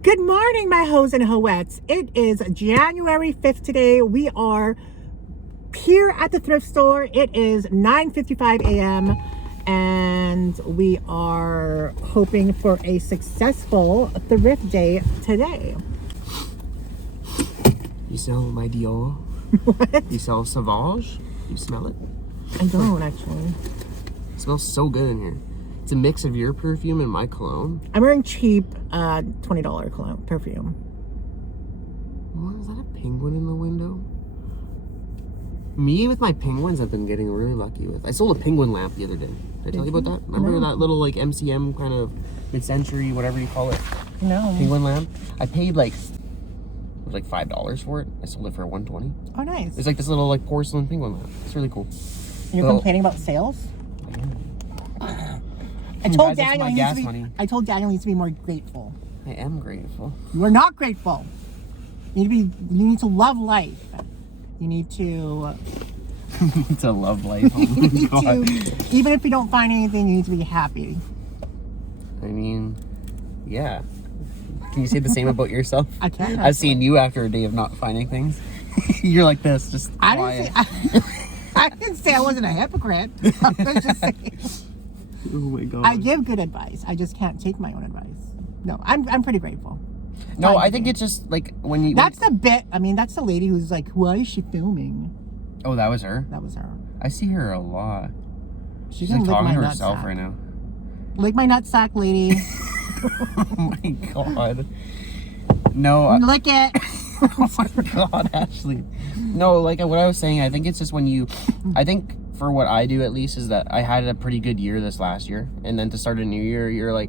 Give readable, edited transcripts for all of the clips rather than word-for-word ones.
Good morning, my hoes and hoettes. It is January 5th today. We are here at the thrift store. It is 9:55 a.m. and we are hoping for a successful thrift day today. You smell my Dior? What? You smell Sauvage? You smell it? I don't actually. It smells so good in here. It's a mix of your perfume and my cologne. I'm wearing cheap $20 cologne perfume. What, is that a penguin in the window? Me with my penguins I've been getting really lucky with. I sold a penguin lamp the other day. Did I tell you about that? Remember that little like MCM kind of mid-century, whatever you call it? No. Penguin lamp? I paid like, it was like $5 for it. I sold it for $120. Oh, nice. It's like this little like porcelain penguin lamp. It's really cool. You're complaining about sales? I told Daniel he needs to be more grateful. I am grateful. You are not grateful. You need to love life. You need to to love life. Oh my God. Even if you don't find anything, you need to be happy. I mean, yeah. Can you say the same about yourself? I can. I've seen you after a day of not finding things. You're like this, just quiet. I didn't say I wasn't a hypocrite. I was just saying. Oh my God. I give good advice. I just can't take my own advice. No, I'm pretty grateful. No, I think it's just like when you... That's the bit. I mean, that's the lady who's like, why is she filming? Oh, that was her? That was her. I see her a lot. She's like talking to herself herself right now. Lick my nutsack, lady. Oh my God. No. Lick it. Oh my God, Ashley. No, like what I was saying, I think it's just when you... I think... For what I do, at least, is that I had a pretty good year this last year, and then to start a new year, you're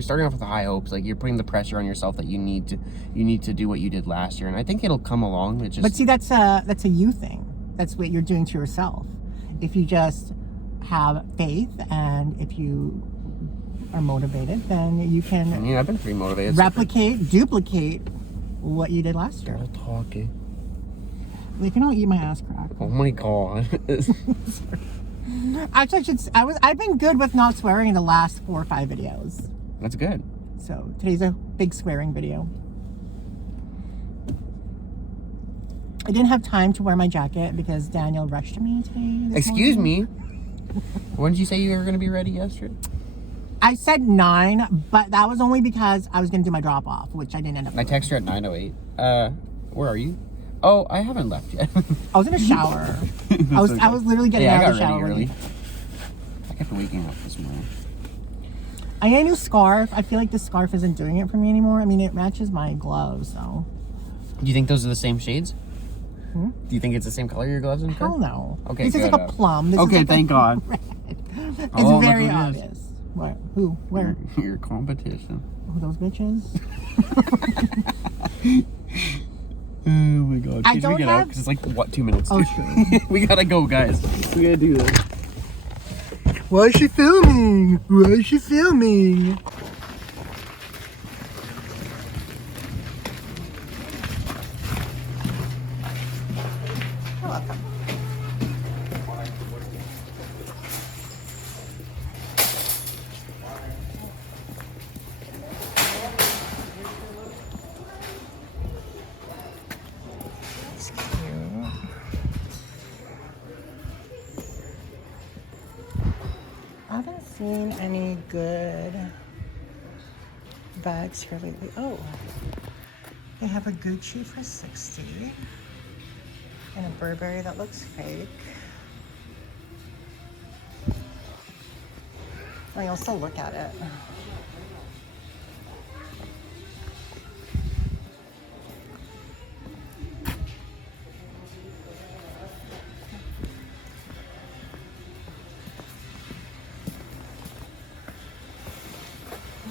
starting off with high hopes. Like you're putting the pressure on yourself that you need to do what you did last year, and I think it'll come along. It just... But see, that's a you thing. That's what you're doing to yourself. If you just have faith and if you are motivated, then you can. I mean, I've been pretty motivated. Duplicate what you did last year. Talking. Like, you don't eat my ass crack. Oh my God. Actually, I've been good with not swearing in the last 4 or 5 videos. That's good. So today's a big swearing video. I didn't have time to wear my jacket because Daniel rushed me today. Excuse me. When did you say you were going to be ready yesterday? I said 9, but that was only because I was going to do my drop off, which I didn't end up doing. I texted her at 9:08. Where are you? Oh, I haven't left yet. I was in a shower. I was literally getting out of the shower. I got ready early. I kept waking up this morning. I need a new scarf. I feel like this scarf isn't doing it for me anymore. I mean, it matches my gloves, so. Do you think those are the same shades? Hmm? Do you think it's the same color, your gloves and shirt? Hell no. Okay, this is like a plum. This okay, is like thank God. Red. It's very obvious. What? Who? Where? Your competition. Who, those bitches? Oh my God. I don't have... Because it's like, what, 2 minutes? Oh, sure. We gotta go, guys. We gotta do this. Why is she filming? Why is she filming? You're welcome. I haven't seen any good bags here lately. Oh, they have a Gucci for $60 and a Burberry that looks fake. I'll still look at it.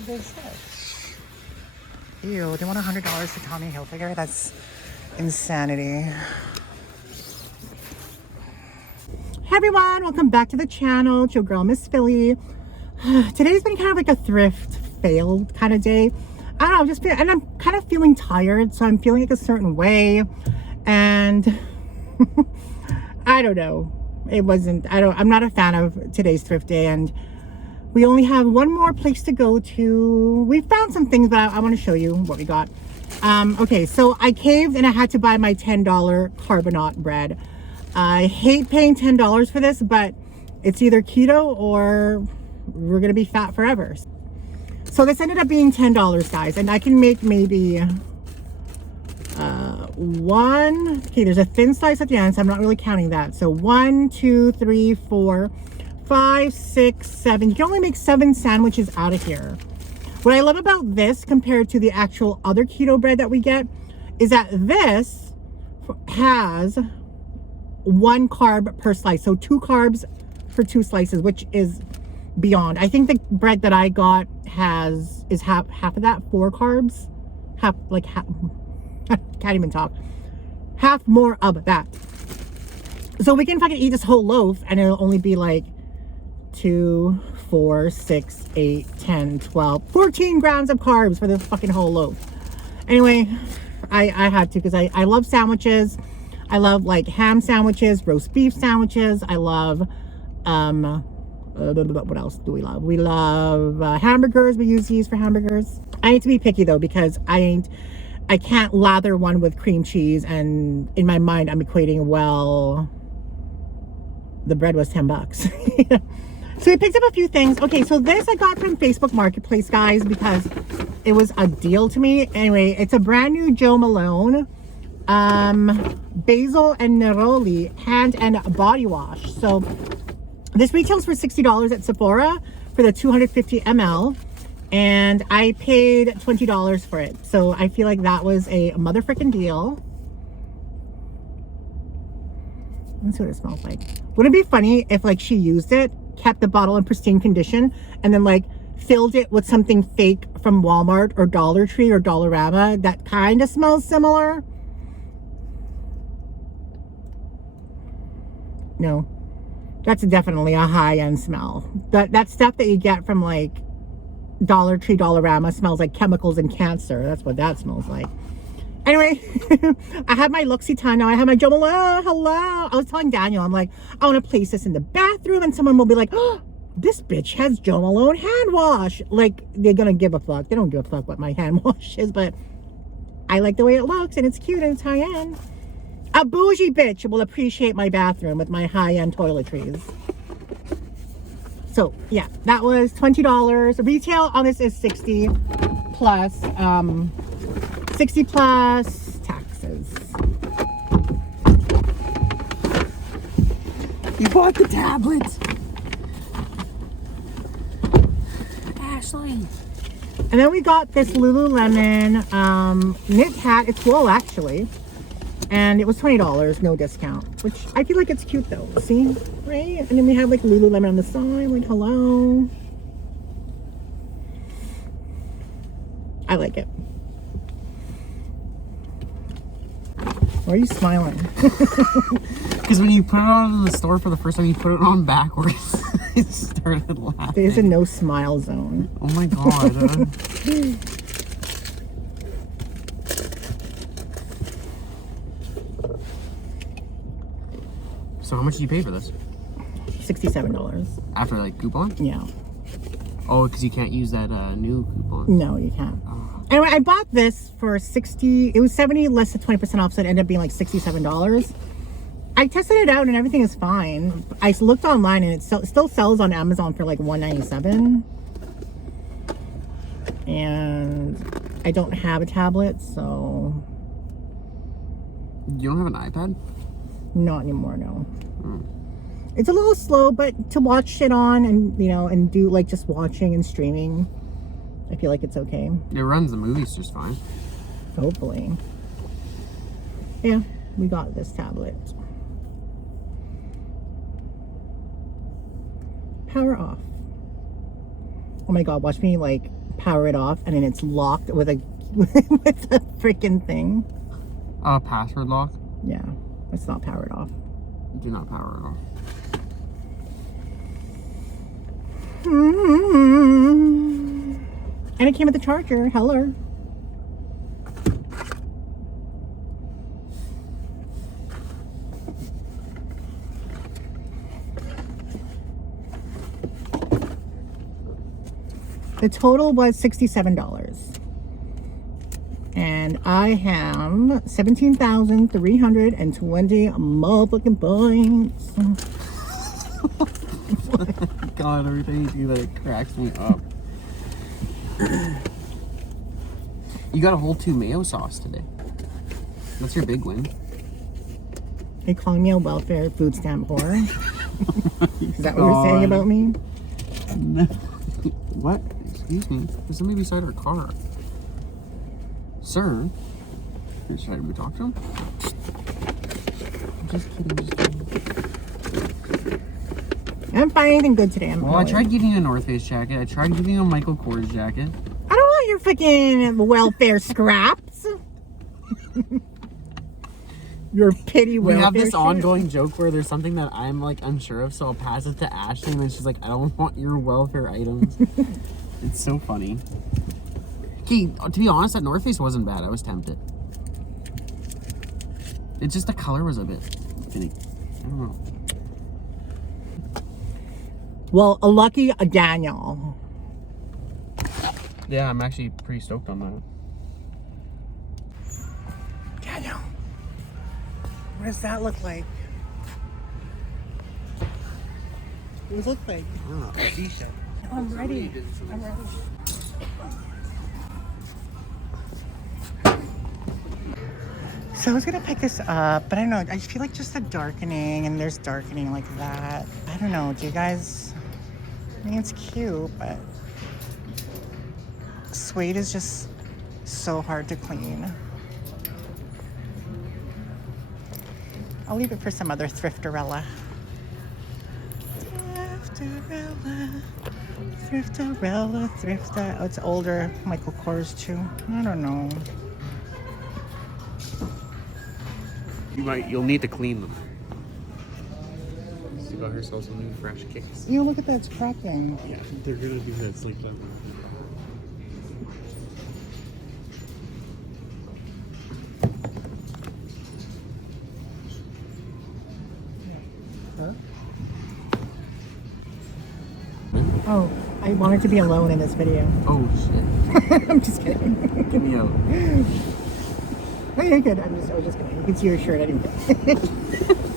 What is this? Ew, they want $100 for Tommy Hilfiger? That's insanity. Hey everyone, welcome back to the channel. It's your girl, Msfili. Today's been kind of like a thrift fail kind of day. I don't know, and I'm kind of feeling tired, so I'm feeling like a certain way. And I don't know. I'm not a fan of today's thrift day, and We only have one more place to go to. We found some things, but I want to show you what we got. Okay, so I caved and I had to buy my $10 carbonate bread. I hate paying $10 for this, but it's either keto or we're gonna be fat forever. So this ended up being $10, guys, and I can make maybe one. Okay, there's a thin slice at the end, so I'm not really counting that. So 1, 2, 3, 4, 5, 6, 7. You can only make 7 sandwiches out of here. What I love about this compared to the actual other keto bread that we get is that this has 1 carb per slice. So 2 carbs for 2 slices, which is beyond. I think the bread that I got is half of that, 4 carbs. Half, can't even talk. Half more of that. So we can fucking eat this whole loaf and it'll only be like 2, 4, 6, 8, 10, 12, 14 grams of carbs for this fucking whole loaf. Anyway, I had to because I love sandwiches. I love like ham sandwiches, roast beef sandwiches. I love, what else do we love? We love hamburgers. We use these for hamburgers. I need to be picky though because I can't lather one with cream cheese, and in my mind I'm equating, well, the bread was $10. So we picked up a few things. Okay, so this I got from Facebook Marketplace, guys, because it was a deal to me. Anyway, it's a brand new Jo Malone basil and neroli hand and body wash. So this retails for $60 at Sephora for the 250 ml, and I paid $20 for it. So I feel like that was a mother frickin' deal. Let's see what it smells like. Wouldn't it be funny if like she used it, kept the bottle in pristine condition, and then like filled it with something fake from Walmart or Dollar Tree or Dollarama that kind of smells similar? No, that's definitely a high-end smell. That stuff that you get from like Dollar Tree, Dollarama smells like chemicals and cancer. That's what that smells like. Anyway, I have my Luxie time now. I have my Jo Malone. Hello. I was telling Daniel, I'm like, I want to place this in the bathroom, and someone will be like, oh, this bitch has Jo Malone hand wash. Like, they're gonna give a fuck. They don't give a fuck what my hand wash is, but I like the way it looks, and it's cute, and it's high-end. A bougie bitch will appreciate my bathroom with my high-end toiletries. So yeah, that was $20. Retail on this is $60 plus 60 plus taxes. You bought the tablet, Ashley. And then we got this Lululemon knit hat. It's wool actually, and it was $20, no discount. Which I feel like it's cute though. See, right? And then we have like Lululemon on the side. Like, hello. I like it. Why are you smiling? Because when you put it on in the store for the first time, you put it on backwards. I started laughing. There's a no smile zone. Oh my god. So how much did you pay for this? $67. After like coupon? Yeah. Oh, because you can't use that new coupon. No, you can't. Oh. Anyway, I bought this for 60. It was 70 less than 20% off, so it ended up being like $67. I tested it out and everything is fine. I looked online and it still sells on Amazon for like $197. And I don't have a tablet, so. You don't have an iPad? Not anymore, no. Hmm. It's a little slow, but to watch it on and, you know, and do like just watching and streaming, I feel like it's okay. It runs the movies just fine. Hopefully. Yeah, we got this tablet. Power off. Oh my god, watch me like power it off and then it's locked with a with a freaking thing. Password lock? Yeah, it's not powered off. Do not power it off. And it came with the charger. Hello. The total was $67. And I have 17,320 motherfucking points. God, every time you do that, it cracks me up. You got a whole 2 mayo sauce today. That's your big win. They calling me a welfare food stamp whore. Is that what you're saying about me? No. What? Excuse me. There's somebody beside our car. Sir? Should we talk to him? I'm just kidding. I haven't found anything good today. Well, I tried giving you a North Face jacket. I tried giving you a Michael Kors jacket. I don't want your freaking welfare scraps. Your pity welfare. We have this shit. ongoing joke where there's something that I'm like unsure of, so I'll pass it to Ashley, and then she's like, "I don't want your welfare items." It's so funny. Okay, to be honest, that North Face wasn't bad. I was tempted. It's just the color was a bit finicky. I don't know. Well, a lucky Daniel. Yeah, I'm actually pretty stoked on that. Daniel, what does that look like? What does it look like? I'm ready. I'm ready. So I was gonna pick this up, but I don't know. I feel like just the darkening, and there's darkening like that. I don't know. Do you guys? I mean, it's cute, but suede is just so hard to clean. I'll leave it for some other thrifterella. Thrifterella. Oh, it's older Michael Kors too. I don't know. You'll need to clean them. She got herself some new fresh kicks. You look at that, it's cracking. Yeah, they're gonna do that sleep that. Huh? Oh, I wanted to be alone in this video. Oh shit. I'm just kidding. Get me out. Oh, you're good. I was just kidding. You can see your shirt anyway.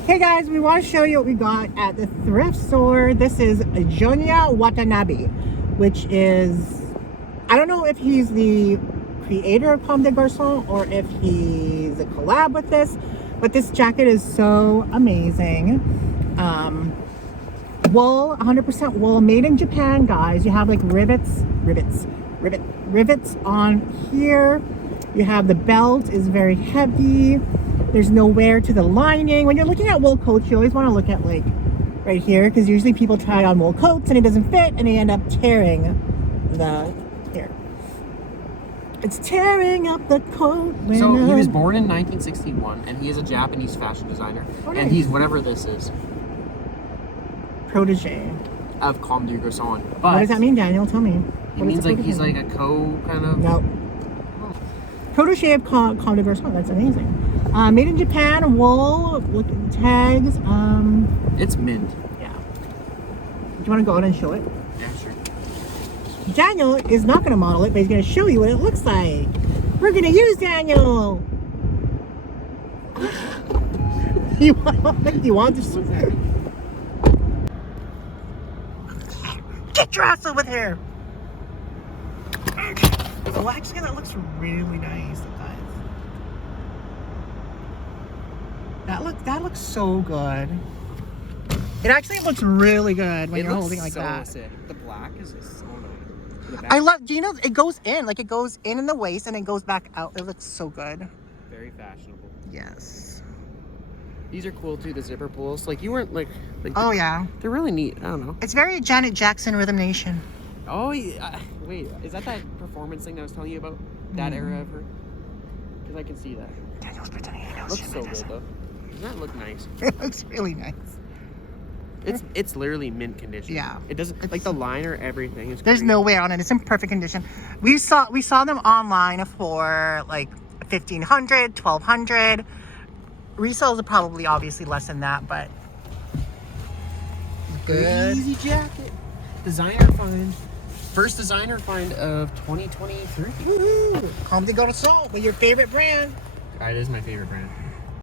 Hey guys, we want to show you what we got at the thrift store. This is Junya Watanabe, which is, I don't know if he's the creator of Comme Garcon or if he's a collab with this, but this jacket is so amazing. Wool, 100% wool, made in Japan, guys. You have like rivets on here. You have the belt is very heavy. There's no wear to the lining. When you're looking at wool coats, you always want to look at like right here, because usually people try on wool coats and it doesn't fit and they end up tearing the here. It's tearing up the coat. So he was born in 1961 and he is a Japanese fashion designer. Oh, nice. And he's whatever this is. Protege. Of Comme Garcon. But What does that mean, Daniel? Tell me. It means like he's like a kind of. No. Protege of Comme Garcon. That's amazing. Made in Japan, wool. Look at the tags. It's mint. Yeah. Do you want to go out and show it? Yeah, sure. Daniel is not going to model it, but he's going to show you what it looks like. We're going to use Daniel. You want this? Get your ass over here. Oh, actually, that looks really nice, guys. That looks so good. It actually looks really good when you're holding like that. Sick. The black is just so nice. I love. Do you know it goes in? Like it goes in the waist and it goes back out. It looks so good. Very fashionable. Yes. These are cool too. The zipper pulls. Like you weren't like Oh yeah. They're really neat. I don't know. It's very Janet Jackson Rhythm Nation. Oh yeah. Wait, is that performance thing I was telling you about? That era of her? Because I can see that. Daniel's pretending he knows. Looks so good though. Doesn't that look nice? It looks really nice. It's literally mint condition. Yeah. It doesn't like the liner, everything is. There's great. no wear on it. It's in perfect condition. We saw them online for like $1,500, $1,200. Resales are probably obviously less than that, but good. Easy jacket. Designer find. first designer find of 2023. Woohoo! Comme des Garcon with your favorite brand. It is my favorite brand.